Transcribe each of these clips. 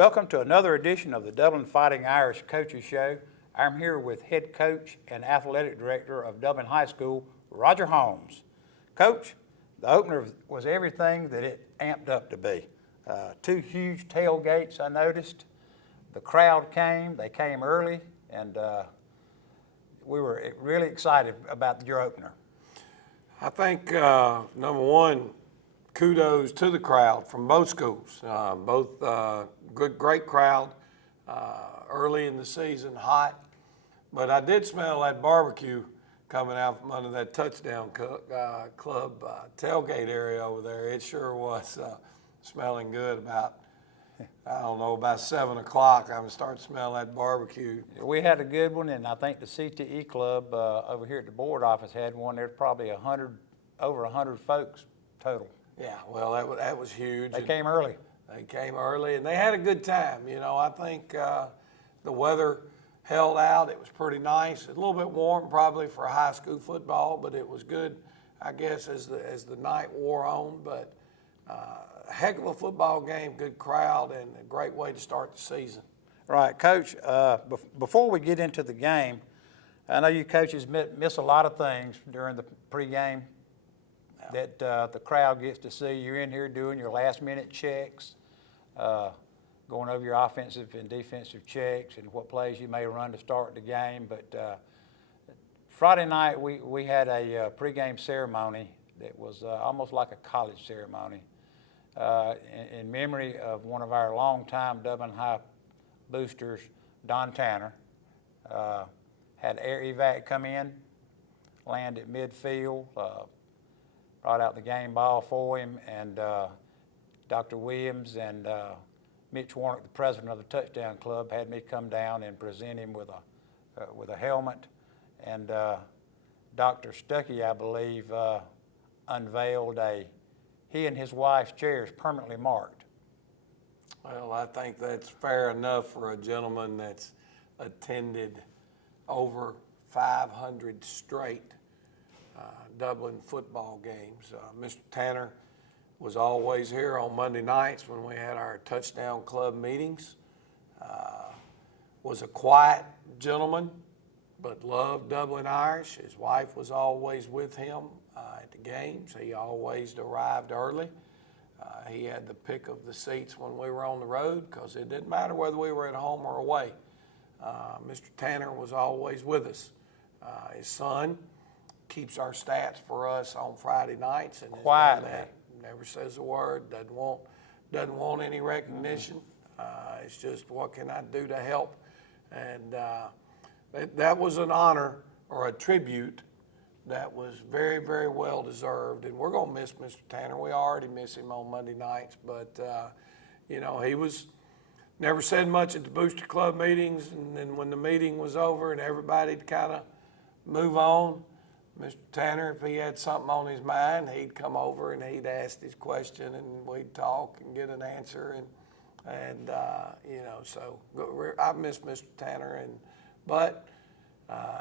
Welcome to another edition of the Dublin Fighting Irish Coaches Show. I'm here with head coach and athletic director of Dublin High School, Roger Holmes. Coach, the opener was everything that it amped up to be. Two huge tailgates I noticed. The crowd came, they came early, and we were really excited about your opener. I think, number one, kudos to the crowd from both schools. Great crowd, early in the season, hot. But I did smell that barbecue coming out from under that touchdown club tailgate area over there. It sure was smelling good about, about 7 o'clock. I'm starting to smell that barbecue. We had a good one, and I think the CTE club over here at the board office had one. There's probably over 100 folks total. Yeah, well, that was huge. They came early. They came early, and they had a good time. You know, I think the weather held out. It was pretty nice. A little bit warm probably for high school football, but it was good, I guess, as the night wore on. But a heck of a football game, good crowd, and a great way to start the season. Right, Coach, before we get into the game, I know you coaches miss a lot of things during the pregame that the crowd gets to see. You're in here doing your last-minute checks, going over your offensive and defensive checks and what plays you may run to start the game. But Friday night we had a pregame ceremony that was almost like a college ceremony in memory of one of our longtime Dublin High boosters, Don Tanner. Had air evac come in, land at midfield, brought out the game ball for him, and Dr. Williams and Mitch Warnock, the president of the Touchdown Club, had me come down and present him with a helmet. And Dr. Stuckey, I believe, unveiled he and his wife's chairs permanently marked. Well, I think that's fair enough for a gentleman that's attended over 500 straight Dublin football games. Mr. Tanner was always here on Monday nights when we had our Touchdown Club meetings. Was a quiet gentleman, but loved Dublin Irish. His wife was always with him at the games. He always arrived early. He had the pick of the seats when we were on the road because it didn't matter whether we were at home or away. Mr. Tanner was always with us. His son keeps our stats for us on Friday nights, and quietly never says a word. Doesn't want any recognition. It's just, what can I do to help? And that was an honor or a tribute that was very, very well deserved. And we're gonna miss Mr. Tanner. We already miss him on Monday nights, but you know, he was never said much at the Booster Club meetings, and then when the meeting was over and everybody'd kind of move on, Mr. Tanner, if he had something on his mind, he'd come over and he'd ask his question, and we'd talk and get an answer, and you know, so I miss Mr. Tanner, but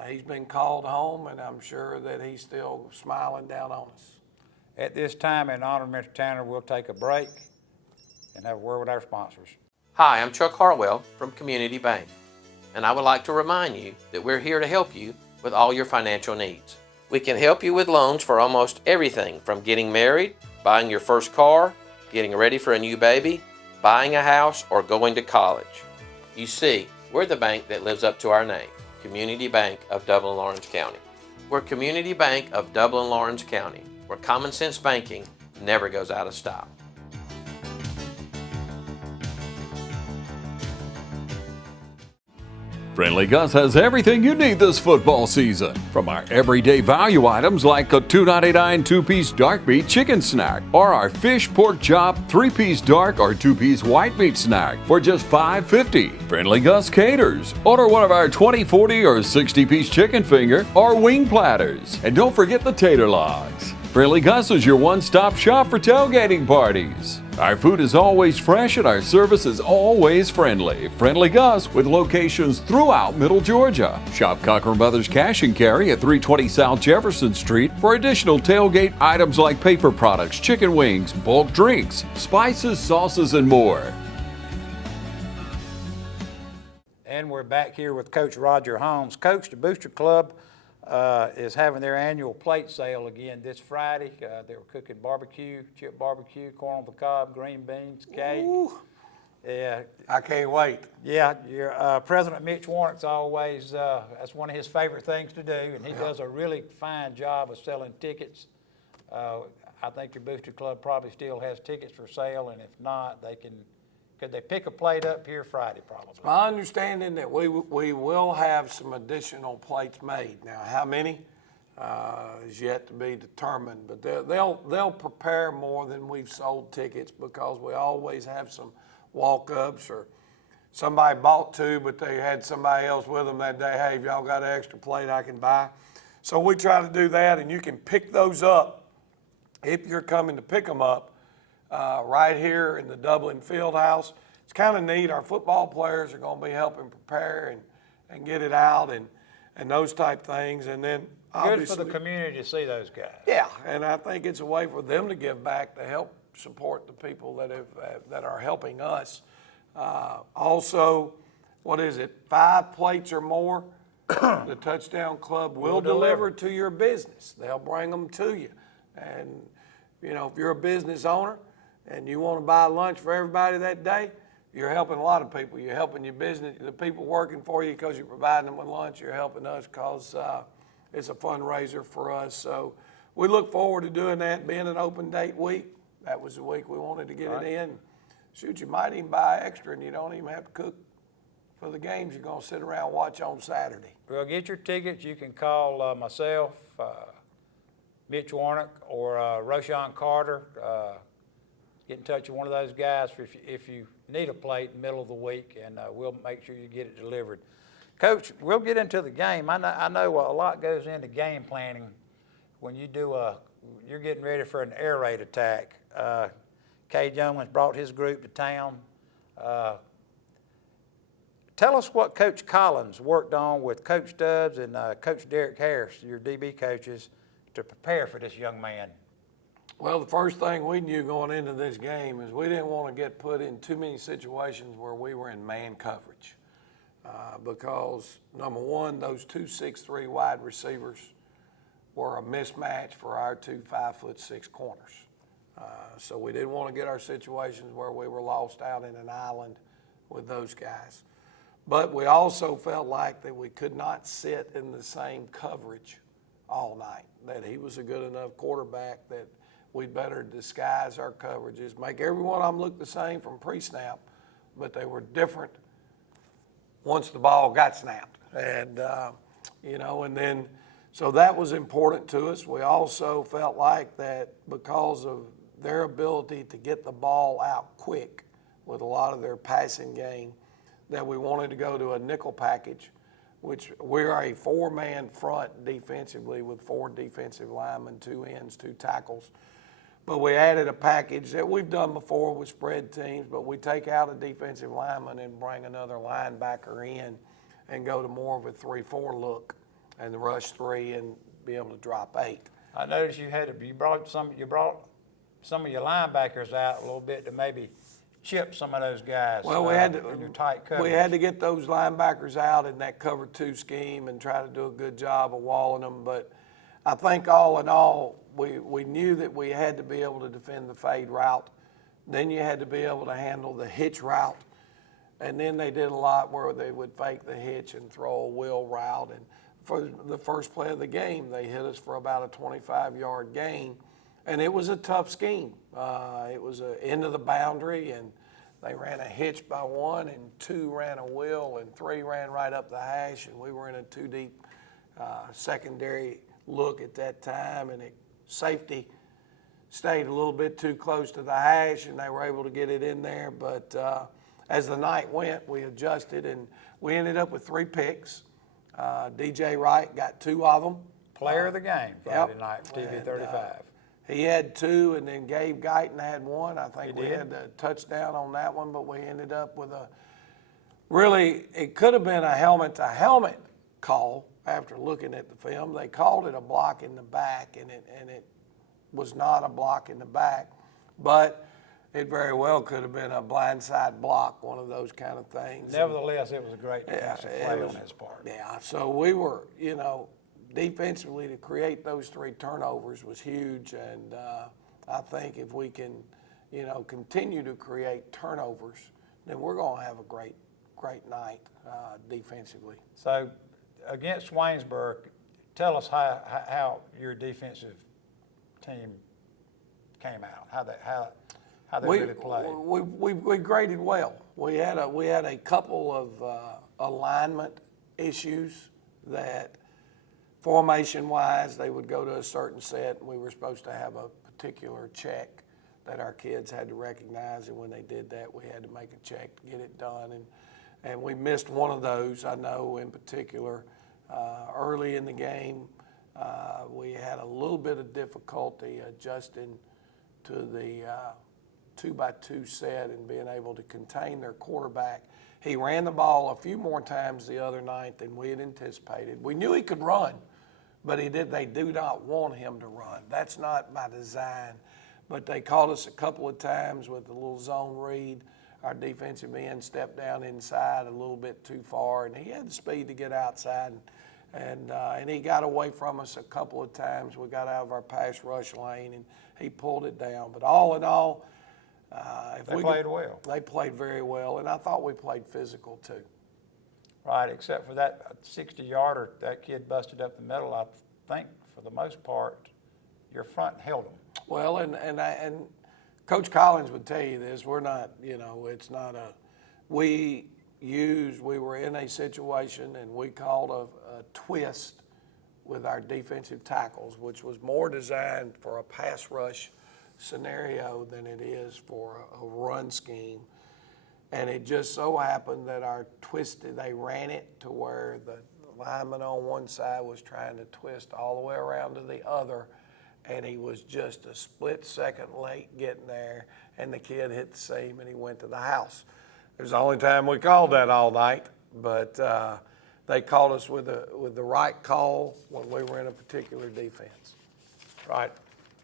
he's been called home, and I'm sure that he's still smiling down on us. At this time, in honor of Mr. Tanner, we'll take a break and have a word with our sponsors. Hi, I'm Chuck Harwell from Community Bank, and I would like to remind you that we're here to help you with all your financial needs. We can help you with loans for almost everything from getting married, buying your first car, getting ready for a new baby, buying a house, or going to college. You see, we're the bank that lives up to our name, Community Bank of Dublin-Lawrence County. We're Community Bank of Dublin-Lawrence County, where common sense banking never goes out of style. Friendly Gus has everything you need this football season. From our everyday value items like a $2.99 two-piece dark meat chicken snack, or our fish pork chop 3-piece dark or 2-piece white meat snack for just $5.50. Friendly Gus caters. Order one of our 20, 40, or 60-piece chicken finger or wing platters. And don't forget the tater logs. Friendly Gus is your one-stop shop for tailgating parties. Our food is always fresh and our service is always friendly. Friendly Gus with locations throughout Middle Georgia. Shop Cochran Brothers Cash and Carry at 320 South Jefferson Street for additional tailgate items like paper products, chicken wings, bulk drinks, spices, sauces, and more. And we're back here with Coach Roger Holmes. Coach, the Booster Club is having their annual plate sale again this Friday. They were cooking barbecue, chip barbecue, corn on the cob, green beans, cake. Ooh, Yeah, I can't wait. yeah. Your President Mitch Warnock's always that's one of his favorite things to do, and he does a really fine job of selling tickets. I think your Booster Club probably still has tickets for sale, and if not, could they pick a plate up here Friday probably? My understanding that we will have some additional plates made. Now, how many is yet to be determined, but they'll prepare more than we've sold tickets, because we always have some walk-ups, or somebody bought two, but they had somebody else with them that day. Hey, if y'all got an extra plate I can buy. So we try to do that, and you can pick those up if you're coming to pick them up right here in the Dublin Field House. It's kind of neat. Our football players are going to be helping prepare and get it out and those type things. And then Good obviously, for the community to see those guys. yeah, and I think it's a way for them to give back, to help support the people that are helping us. Also, what is it? 5 plates or more, the Touchdown Club will deliver to your business. They'll bring them to you. And, you know, if you're a business owner and you want to buy lunch for everybody that day, you're helping a lot of people. You're helping your business, the people working for you, because you're providing them with lunch. You're helping us because it's a fundraiser for us. So we look forward to doing that, being an open date week. That was the week we wanted to get it in. Shoot, you might even buy extra, and you don't even have to cook for the games you're going to sit around and watch on Saturday. Well, get your tickets. You can call myself, Mitch Warnock, or Roshan Carter. Get in touch with one of those guys if you need a plate in the middle of the week, and we'll make sure you get it delivered. Coach, we'll get into the game. I know a lot goes into game planning when you do you're getting ready for an air raid attack. Kay Jones brought his group to town. Tell us what Coach Collins worked on with Coach Stubbs and Coach Derek Harris, your DB coaches, to prepare for this young man. Well, the first thing we knew going into this game is we didn't want to get put in too many situations where we were in man coverage. Because, number one, those 2 6'3" wide receivers were a mismatch for our 2 5'6" corners. So we didn't want to get our situations where we were lost out in an island with those guys. But we also felt like that we could not sit in the same coverage all night, that he was a good enough quarterback that we'd better disguise our coverages, make every one of them look the same from pre-snap, but they were different once the ball got snapped. And, and then, so that was important to us. We also felt like that because of their ability to get the ball out quick with a lot of their passing game, that we wanted to go to a nickel package, which we're a 4-man front defensively with 4 defensive linemen, 2 ends, 2 tackles. But we added a package that we've done before with spread teams, but we take out a defensive lineman and bring another linebacker in and go to more of a 3-4 look and rush 3 and be able to drop 8. I noticed you brought some of your linebackers out a little bit to maybe chip some of those guys. Well, we had in your tight coverage. We had to get those linebackers out in that cover 2 scheme and try to do a good job of walling them. But I think all in all, we knew that we had to be able to defend the fade route. Then you had to be able to handle the hitch route. And then they did a lot where they would fake the hitch and throw a wheel route. And for the first play of the game, they hit us for about a 25-yard gain. And it was a tough scheme. It was an end of the boundary, and they ran a hitch by 1, and 2 ran a wheel, and 3 ran right up the hash, and we were in a 2-deep secondary look at that time, and safety stayed a little bit too close to the hash, and they were able to get it in there. But as the night went, we adjusted, and we ended up with 3 picks. DJ Wright got 2 of them. Player of the game Friday night for TV 35. He had 2, and then Gabe Guyton had 1. I think we had a touchdown on that one, but we ended up with it could have been a helmet-to-helmet call after looking at the film. They called it a block in the back, and it was not a block in the back. But it very well could have been a blindside block, one of those kind of things. Nevertheless, it was a great defensive it play was- on his part. Yeah, so we were, defensively to create those 3 turnovers was huge, and I think if we can, continue to create turnovers, then we're going to have a great night defensively. So against Waynesburg, tell us how your defensive team came out, how they really played. We graded well. We had a couple of alignment issues that formation-wise, they would go to a certain set, and we were supposed to have a particular check that our kids had to recognize, and when they did that, we had to make a check to get it done, and we missed one of those, I know, in particular. Early in the game, we had a little bit of difficulty adjusting to the 2-by-2 set and being able to contain their quarterback. He ran the ball a few more times the other night than we had anticipated. We knew he could run, but they do not want him to run. That's not by design. But they caught us a couple of times with a little zone read. Our defensive end stepped down inside a little bit too far, and he had the speed to get outside, and he got away from us a couple of times. We got out of our pass rush lane, and he pulled it down. But all in all, They played well. They played very well, and I thought we played physical too. Right, except for that 60-yarder, that kid busted up the middle. I think for the most part, your front held them. Well, and Coach Collins would tell you this. We're not, it's not a. We were in a situation, and we called a twist with our defensive tackles, which was more designed for a pass rush scenario than it is for a run scheme. And it just so happened that they ran it to where the lineman on one side was trying to twist all the way around to the other, and he was just a split second late getting there, and the kid hit the seam and he went to the house. It was the only time we called that all night, but they called us with the right call when we were in a particular defense. Right.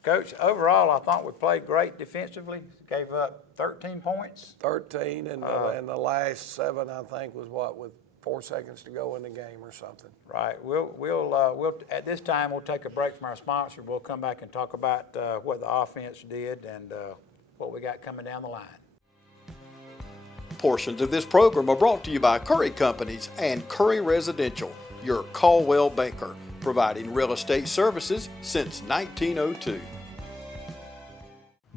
Coach, overall, I thought we played great defensively. Gave up 13 points. 13, and the last 7, I think, was with 4 seconds to go in the game or something. Right. We'll at this time we'll take a break from our sponsor. We'll come back and talk about what the offense did and what we got coming down the line. Portions of this program are brought to you by Curry Companies and Curry Residential, your Caldwell banker, providing real estate services since 1902.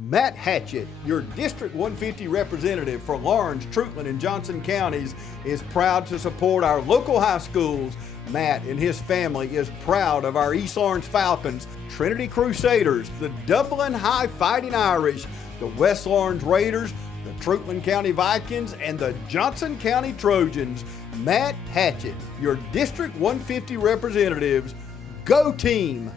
Matt Hatchett, your District 150 representative for Lawrence, Trutland, and Johnson counties, is proud to support our local high schools. Matt and his family is proud of our East Lawrence Falcons, Trinity Crusaders, the Dublin High Fighting Irish, the West Lawrence Raiders, the Trutland County Vikings, and the Johnson County Trojans. Matt Hatchett, your District 150 representatives. Go team!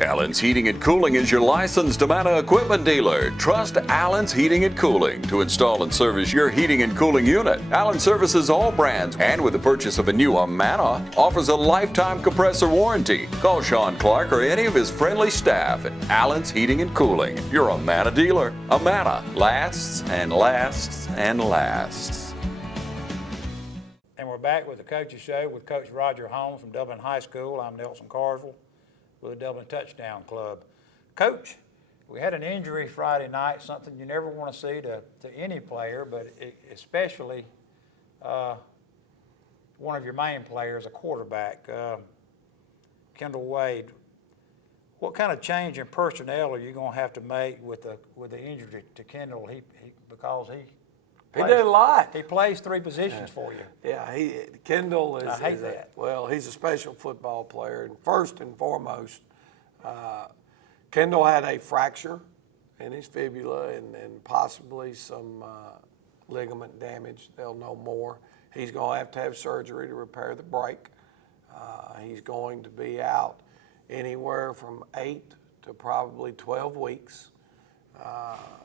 Allen's Heating and Cooling is your licensed Amana equipment dealer. Trust Allen's Heating and Cooling to install and service your heating and cooling unit. Allen services all brands, and with the purchase of a new Amana, offers a lifetime compressor warranty. Call Sean Clark or any of his friendly staff at Allen's Heating and Cooling, your Amana dealer. Amana lasts and lasts and lasts. And we're back with the Coaches Show with Coach Roger Holmes from Dublin High School. I'm Nelson Carswell with the Dublin Touchdown Club. Coach, we had an injury Friday night, something you never want to see to any player, but especially one of your main players, a quarterback, Kendall Wade. What kind of change in personnel are you going to have to make with the injury to Kendall? Because he did a lot. He plays 3 positions for you. Yeah, Kendall is. I hate that. Well, he's a special football player, and first and foremost, Kendall had a fracture in his fibula and possibly some ligament damage. They'll know more. He's going to have surgery to repair the break. He's going to be out anywhere from 8 to probably 12 weeks,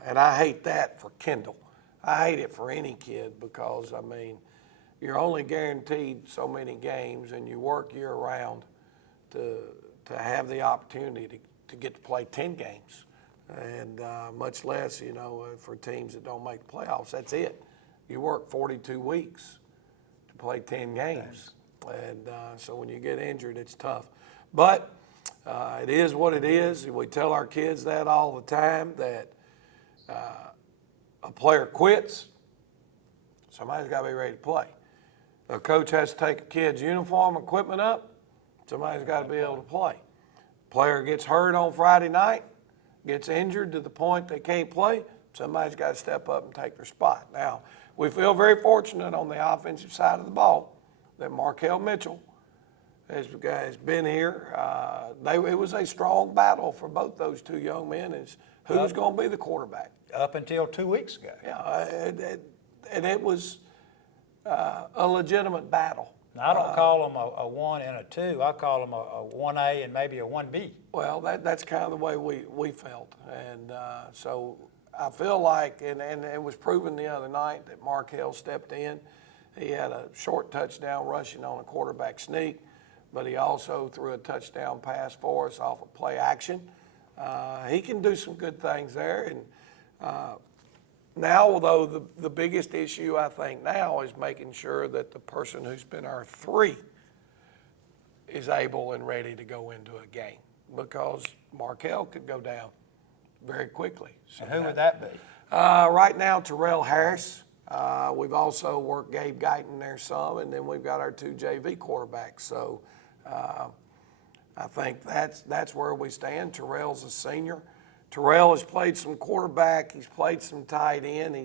and I hate that for Kendall. I hate it for any kid because, I mean, you're only guaranteed so many games and you work year-round to to have the opportunity to get to play 10 games, and much less, for teams that don't make the playoffs. That's it. You work 42 weeks to play 10 games, and so when you get injured, it's tough. But it is what it is. We tell our kids that all the time, that a player quits, somebody's got to be ready to play. A coach has to take a kid's uniform equipment up, somebody's got to be able to play. Player gets hurt on Friday night, gets injured to the point they can't play, somebody's got to step up and take their spot. Now, we feel very fortunate on the offensive side of the ball that Markel Mitchell has been here. It was a strong battle for both those two young men as who's going to be the quarterback. Up until 2 weeks ago. Yeah, and it was a legitimate battle. Now, I don't call them a 1 and a 2. I call them a 1A and maybe a 1B. Well, that's kind of the way we felt. And so I feel like, and it was proven the other night that Markel stepped in. He had a short touchdown rushing on a quarterback sneak, but he also threw a touchdown pass for us off of play action. He can do some good things there. And now, though, the biggest issue I think now is making sure that the person who's been our 3 is able and ready to go into a game, because Markel could go down very quickly. So And who would that be? Right now, Terrell Harris. We've also worked Gabe Guyton there some, and then we've got our 2 JV quarterbacks. So I think that's where we stand. Terrell's a senior. Terrell has played some quarterback. He's played some tight end.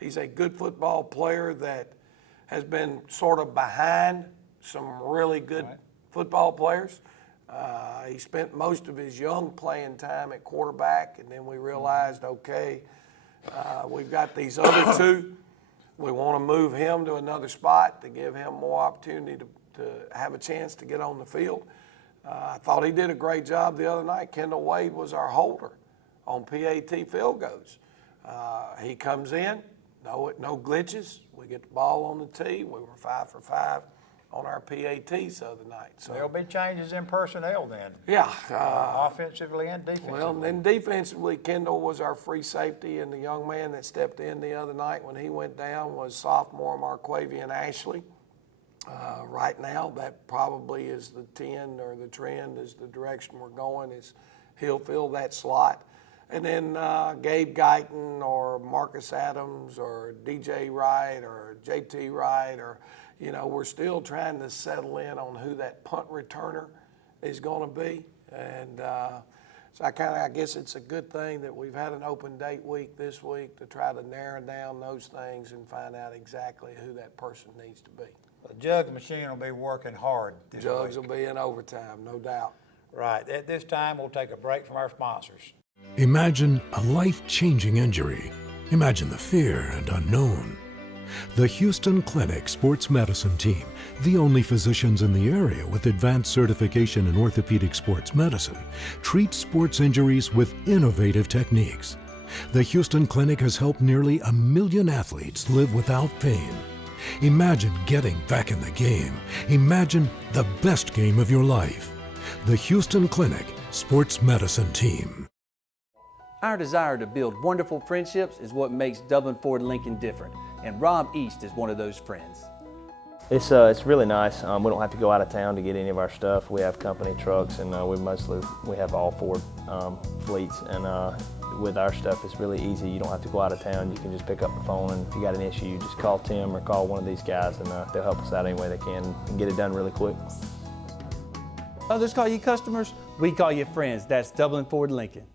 He's a good football player that has been sort of behind some really good football players. He spent most of his young playing time at quarterback, and then we realized, okay, we've got these other 2. We want to move him to another spot to give him more opportunity to have a chance to get on the field. I thought he did a great job the other night. Kendall Wade was our holder on PAT field goals. He comes in, no glitches. We get the ball on the tee. We were 5 for 5 on our PATs the other night. So There'll be changes in personnel then. yeah. Offensively and defensively. Well, then defensively, Kendall was our free safety, and the young man that stepped in the other night when he went down was sophomore Marquavian Ashley. Right now, that probably is the 10 or the trend, is the direction we're going, is he'll fill that slot. And then Gabe Guyton or Marcus Adams or DJ Wright or JT Wright, or, we're still trying to settle in on who that punt returner is going to be. And so I guess it's a good thing that we've had an open date week this week to try to narrow down those things and find out exactly who that person needs to be. The Jugs machine will be working hard this Jugs week. will be in overtime, no doubt. Right. At this time, we'll take a break from our sponsors. Imagine a life-changing injury. Imagine the fear and unknown. The Houston Clinic Sports Medicine Team, the only physicians in the area with advanced certification in orthopedic sports medicine, treats sports injuries with innovative techniques. The Houston Clinic has helped nearly 1 million athletes live without pain. Imagine getting back in the game. Imagine the best game of your life. The Houston Clinic Sports Medicine Team. Our desire to build wonderful friendships is what makes Dublin Ford Lincoln different, and Rob East is one of those friends. It's really nice. We don't have to go out of town to get any of our stuff. We have company trucks, and we have all Ford fleets. And with our stuff, it's really easy. You don't have to go out of town. You can just pick up the phone, and if you got an issue, you just call Tim or call one of these guys, and they'll help us out any way they can and get it done really quick. Others call you customers, we call you friends. That's Dublin Ford Lincoln.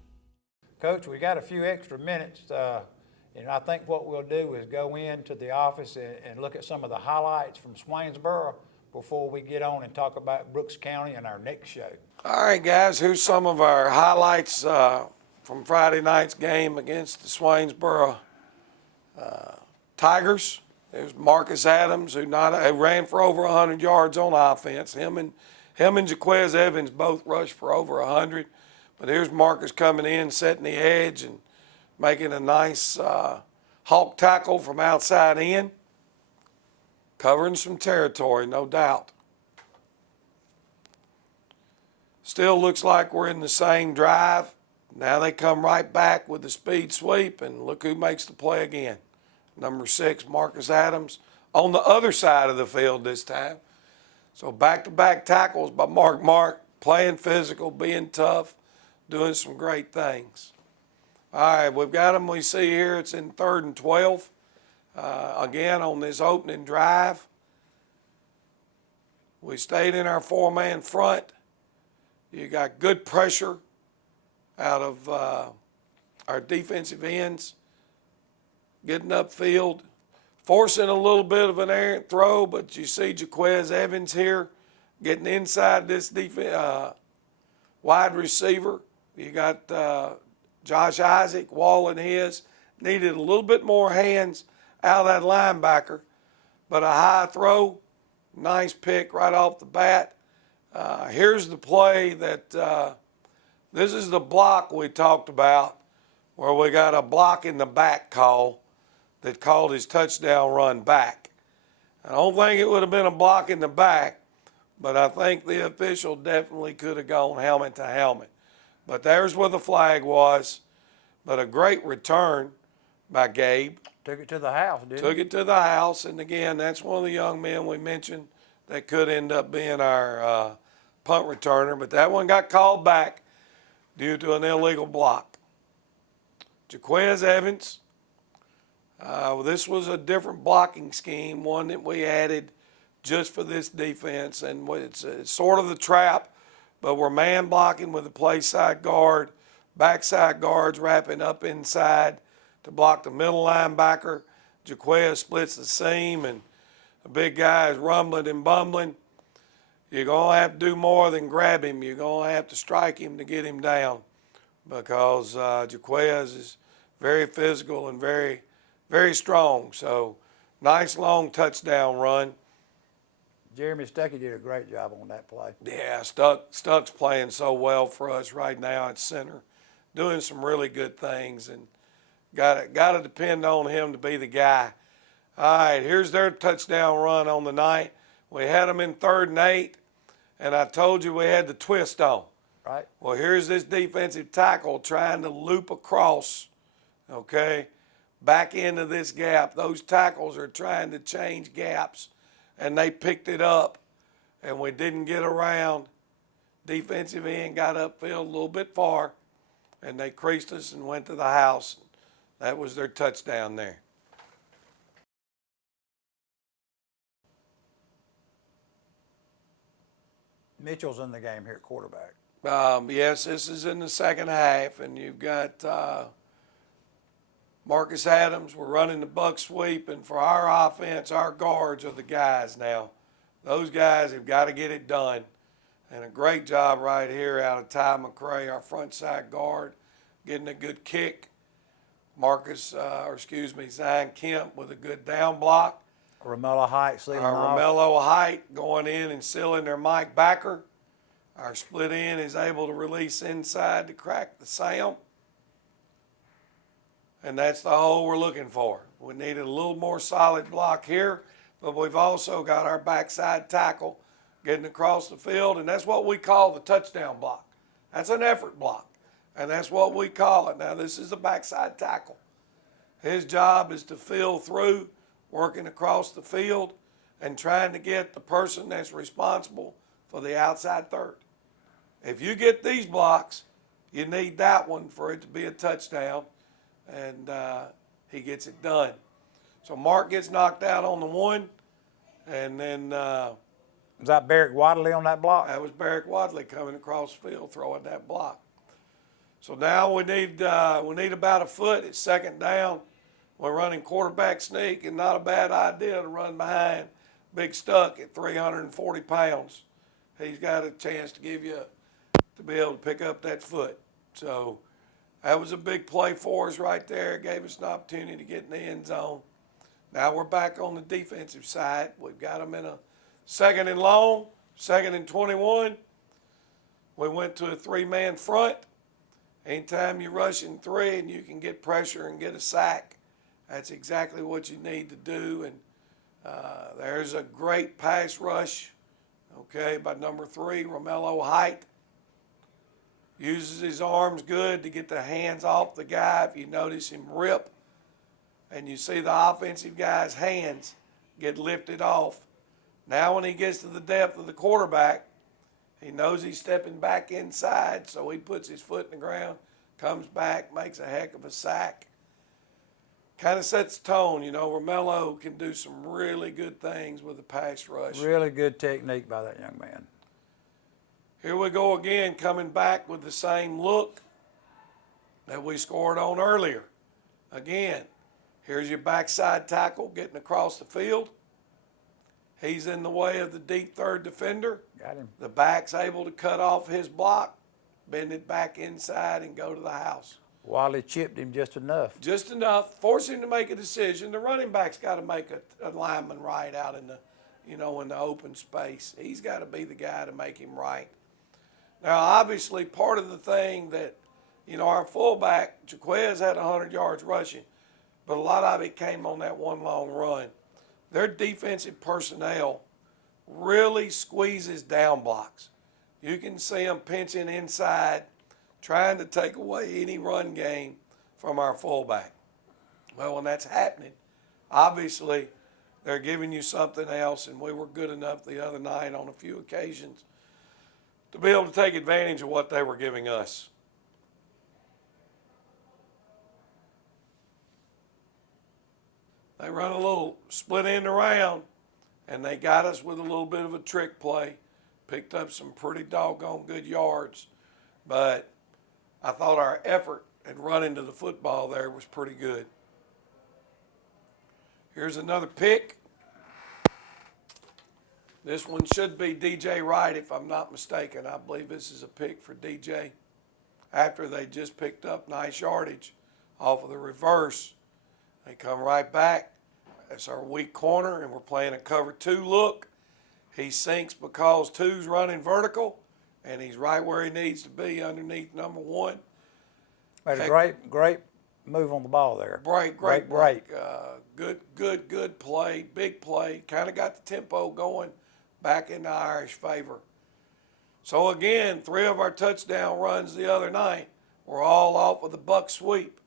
Coach, we got a few extra minutes, and I think what we'll do is go into the office and look at some of the highlights from Swainsboro before we get on and talk about Brooks County and our next show. All right, guys, here's some of our highlights from Friday night's game against the Swainsboro Tigers. There's Marcus Adams, who ran for over 100 yards on offense. Him and Jaquez Evans both rushed for over 100. But here's Marcus coming in, setting the edge and making a nice hawk tackle from outside in, covering some territory, no doubt. Still looks like we're in the same drive. Now they come right back with the speed sweep, and look who makes the play again. Number 6, Marcus Adams, on the other side of the field this time. So back-to-back tackles by Mark, playing physical, being tough, doing some great things. All right, we've got them. We see here it's in 3rd and 12. Again, on this opening drive, we stayed in our 4-man front. You got good pressure out of our defensive ends, getting upfield, forcing a little bit of an errant throw, but you see Jaquez Evans here getting inside this wide receiver. You got Josh Isaac walling his. Needed a little bit more hands out of that linebacker, but a high throw, nice pick right off the bat. Here's the play that this is the block we talked about, where we got a block in the back call that called his touchdown run back. I don't think it would have been a block in the back, but I think the official definitely could have gone helmet to helmet. But there's where the flag was. But a great return by Gabe. Took it to the house, didn't Took it to the house, and again, that's one of the young men we mentioned that could end up being our punt returner, but that one got called back due to an illegal block. Jaquez Evans, this was a different blocking scheme, one that we added just for this defense, and it's sort of the trap, but we're man blocking with the play side guard, backside guards wrapping up inside to block the middle linebacker. Jaquez splits the seam, and the big guy is rumbling and bumbling. You're going to have to do more than grab him. You're going to have to strike him to get him down, because Jaquez is very physical and very, very strong. So nice long touchdown run. Jeremy Stuckey did a great job on that play. Yeah, Stuck's playing so well for us right now at center, doing some really good things, and got to depend on him to be the guy. All right, here's their touchdown run on the night. We had them in 3rd and 8, and I told you we had the twist on. Right. Well, here's this defensive tackle trying to loop across, okay, back into this gap. Those tackles are trying to change gaps, and they picked it up, and we didn't get around. Defensive end got upfield a little bit far, and they creased us and went to the house. That was their touchdown there. Mitchell's in the game here at quarterback. Yes, this is in the second half, and you've got Marcus Adams. We're running the buck sweep, and for our offense, our guards are the guys now. Those guys have got to get it done, and a great job right here out of Ty McCray, our front side guard, getting a good kick. Zion Kemp with a good down block. Romello Height sealing Our off. Romello Height going in and sealing their Mike Backer. Our split end is able to release inside to crack the sound. And that's the hole we're looking for. We needed a little more solid block here, but we've also got our backside tackle getting across the field, and that's what we call the touchdown block. That's an effort block, and that's what we call it. Now, this is the backside tackle. His job is to fill through, working across the field, and trying to get the person that's responsible for the outside third. If you get these blocks, you need that one for it to be a touchdown, and he gets it done. So Mark gets knocked out on the one, and then Was that Barrick Wadley on that block? that was Barrick Wadley coming across the field throwing that block. So now we need about a foot. It's 2nd down. We're running quarterback sneak, and not a bad idea to run behind Big Stuck at 340 pounds. He's got a chance to be able to pick up that foot. So that was a big play for us right there. It gave us an opportunity to get in the end zone. Now we're back on the defensive side. We've got them in a 2nd and long, 2nd and 21. We went to a 3-man front. Anytime you rush in 3 and you can get pressure and get a sack, that's exactly what you need to do. And there's a great pass rush, okay, by number 3, Romello Height. Uses his arms good to get the hands off the guy. If you notice him rip, and you see the offensive guy's hands get lifted off. Now when he gets to the depth of the quarterback, he knows he's stepping back inside, so he puts his foot in the ground, comes back, makes a heck of a sack. Kind of sets the tone. You know, Romello can do some really good things with the pass rush. Really good technique by that young man. Here we go again, coming back with the same look that we scored on earlier. Again, here's your backside tackle getting across the field. He's in the way of the deep third defender. Got him. The back's able to cut off his block, bend it back inside, and go to the house. Wally chipped him just enough. Just enough, force him to make a decision. The running back's got to make a lineman right out in the, in the open space. He's got to be the guy to make him right. Now, obviously, part of the thing that, our fullback, Jaquez, had 100 yards rushing, but a lot of it came on that one long run. Their defensive personnel really squeezes down blocks. You can see them pinching inside, trying to take away any run game from our fullback. Well, when that's happening, obviously they're giving you something else, and we were good enough the other night on a few occasions to be able to take advantage of what they were giving us. They run a little split end around, and they got us with a little bit of a trick play. Picked up some pretty doggone good yards, but I thought our effort at running to the football there was pretty good. Here's another pick. This one should be DJ Wright, if I'm not mistaken. I believe this is a pick for DJ after they just picked up nice yardage off of the reverse. They come right back. That's our weak corner, and we're playing a cover 2 look. He sinks because 2's running vertical, and he's right where he needs to be underneath number 1. Made a great move on the ball there. Great break. Good play, big play. Kind of got the tempo going back in the Irish favor. So again, 3 of our touchdown runs the other night were all off of the buck sweep.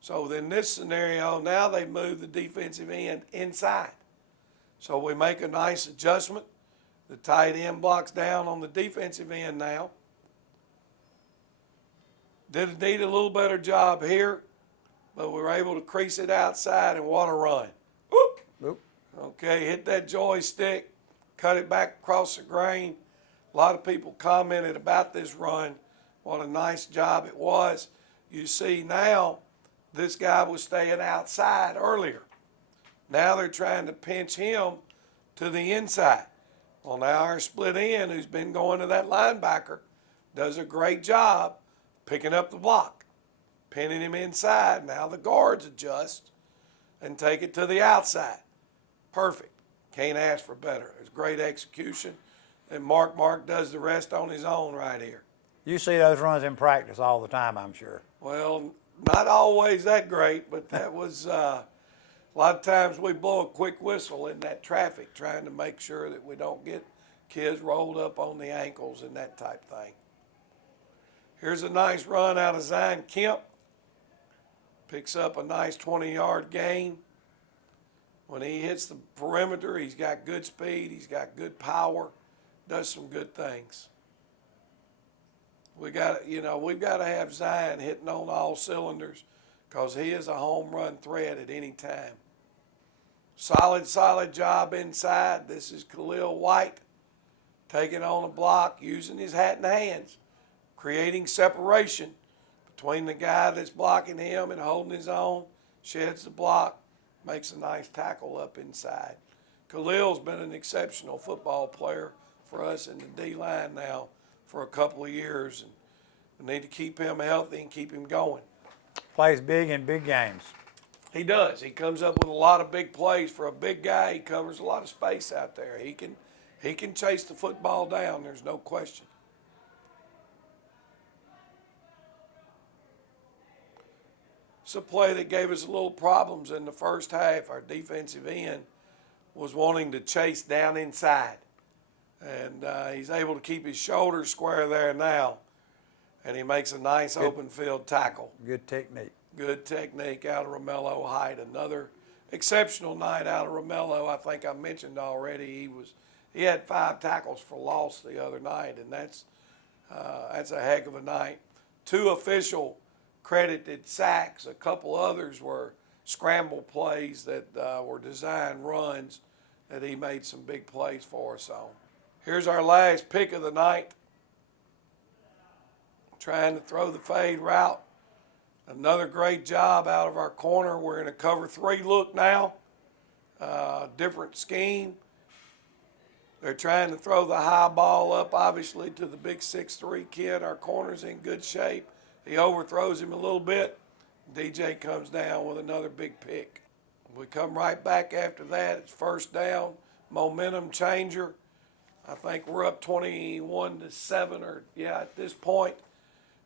So in this scenario, now they move the defensive end inside. So we make a nice adjustment. The tight end blocks down on the defensive end now. Did need a little better job here, but we were able to crease it outside, and what a run. Whoop. Oop. Okay, hit that joystick, cut it back across the grain. A lot of people commented about this run, what a nice job it was. You see now, this guy was staying outside earlier. Now they're trying to pinch him to the inside. Well, now our split end, who's been going to that linebacker, does a great job picking up the block, pinning him inside. Now the guards adjust and take it to the outside. Perfect. Can't ask for better. It's great execution. And Mark does the rest on his own right here. You see those runs in practice all the time, I'm sure. Well, not always that great, but that was a lot of times we blow a quick whistle in that traffic trying to make sure that we don't get kids rolled up on the ankles and that type thing. Here's a nice run out of Zion Kemp. Picks up a nice 20-yard gain. When he hits the perimeter, he's got good speed, he's got good power, does some good things. We've got to have Zion hitting on all cylinders because he is a home run threat at any time. Solid job inside. This is Khalil White taking on a block, using his hat and hands, creating separation between the guy that's blocking him and holding his own, sheds the block, makes a nice tackle up inside. Khalil's been an exceptional football player for us in the D-line now for a couple of years, and we need to keep him healthy and keep him going. Plays big in big games. He does. He comes up with a lot of big plays for a big guy. He covers a lot of space out there. He can chase the football down, there's no question. It's a play that gave us a little problems in the first half. Our defensive end was wanting to chase down inside. And he's able to keep his shoulders square there now. and he makes a nice open field tackle. Good technique. Good technique out of Romello Height. Another exceptional night out of Romello. I think I mentioned already he had 5 tackles for loss the other night, and that's a heck of a night. 2 official credited sacks. A couple others were scramble plays that were design runs that he made some big plays for us on. Here's our last pick of the night. Trying to throw the fade route. Another great job out of our corner. We're in a cover 3 look now. Different scheme. They're trying to throw the high ball up, obviously, to the big 6'3" kid. Our corner's in good shape. He overthrows him a little bit. DJ comes down with another big pick. We come right back after that. It's first down, momentum changer. I think we're up 21-7, at this point.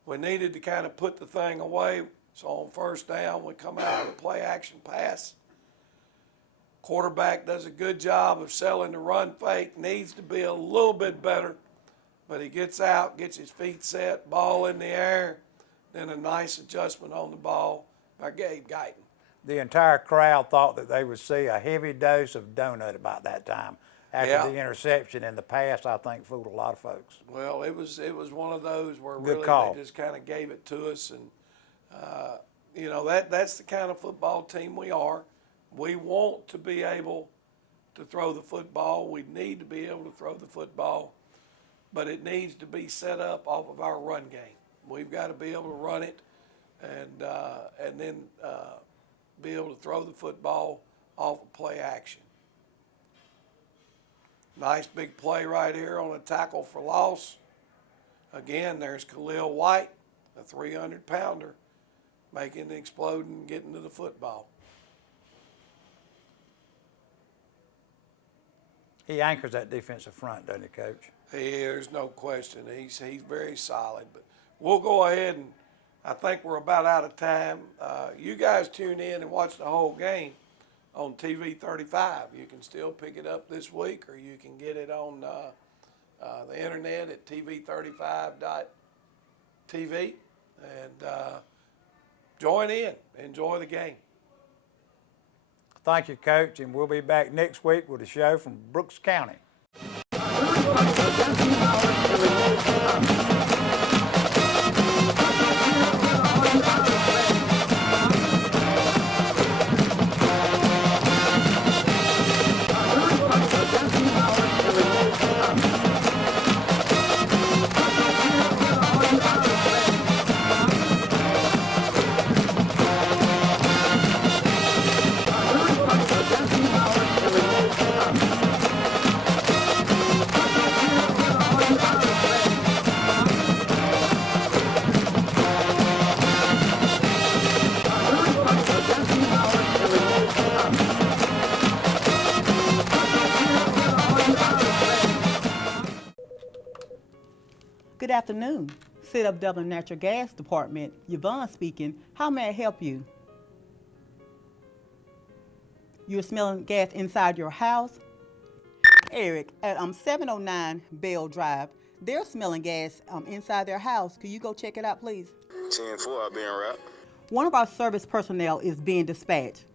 We needed to kind of put the thing away. So on first down, we come out with a play action pass. Quarterback does a good job of selling the run fake. Needs to be a little bit better, but he gets out, gets his feet set, ball in the air, then a nice adjustment on the ball by Gabe Guyton. The entire crowd thought that they would see a heavy dose of donut about that time. After the interception, and the pass, I think, fooled a lot of folks. Well, it was one of those where Good really call. they just kind of gave it to us, and that's the kind of football team we are. We want to be able to throw the football. We need to be able to throw the football, but it needs to be set up off of our run game. We've got to be able to run it, and then be able to throw the football off of play action. Nice big play right here on a tackle for loss. Again, there's Khalil White, a 300-pounder, making the explode and getting to the football. He anchors that defensive front, doesn't he, Coach? There's no question. He's very solid. But we'll go ahead, and I think we're about out of time. You guys tune in and watch the whole game on TV 35. You can still pick it up this week, or you can get it on the internet at tv35.tv, and join in, enjoy the game. Thank you, Coach, and we'll be back next week with a show from Brooks County. Good afternoon. Sit Up Dublin Natural Gas Department, Yvonne speaking. How may I help you? You're smelling gas inside your house? Eric, at 709 Bell Drive, they're smelling gas inside their house. Could you go check it out, please? 10-4, I'll be en route. One of our service personnel is being dispatched.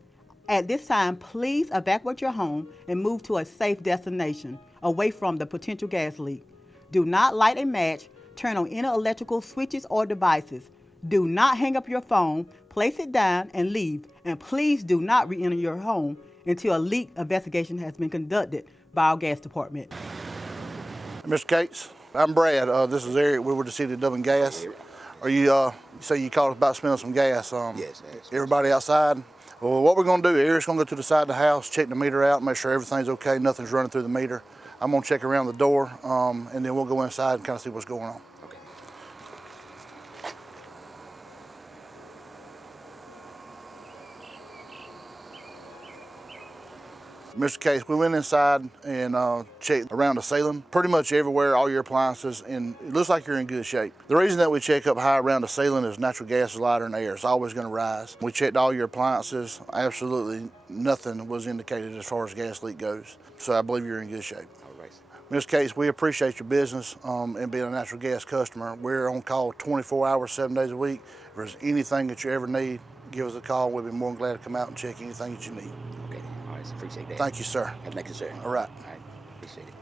At this time, please evacuate your home and move to a safe destination away from the potential gas leak. Do not light a match, turn on any electrical switches or devices. Do not hang up your phone, place it down, and leave. And please do not re-enter your home until a leak investigation has been conducted by our gas department. Mr. Cates, I'm Brad. This is Eric. We're with the City of Dublin Gas. Are you say you called us about smelling some gas? Yes. Everybody outside? Well, what we're going to do, Eric's going to go to the side of the house, check the meter out, make sure everything's okay, nothing's running through the meter. I'm going to check around the door, and then we'll go inside and kind of see what's going on. Okay. Mr. Case, we went inside and checked around the ceiling, pretty much everywhere, all your appliances, and it looks like you're in good shape. The reason that we check up high around the ceiling is natural gas is lighter than air. It's always going to rise. We checked all your appliances. Absolutely nothing was indicated as far as gas leak goes. So I believe you're in good shape. All right. Ms. Cates, we appreciate your business and being a natural gas customer. We're on call 24 hours, 7 days a week. If there's anything that you ever need, give us a call. We'll be more than glad to come out and check anything that you need. Okay, all right, appreciate that. Thank you, sir. Have a nice day, sir. All right. All right, appreciate it.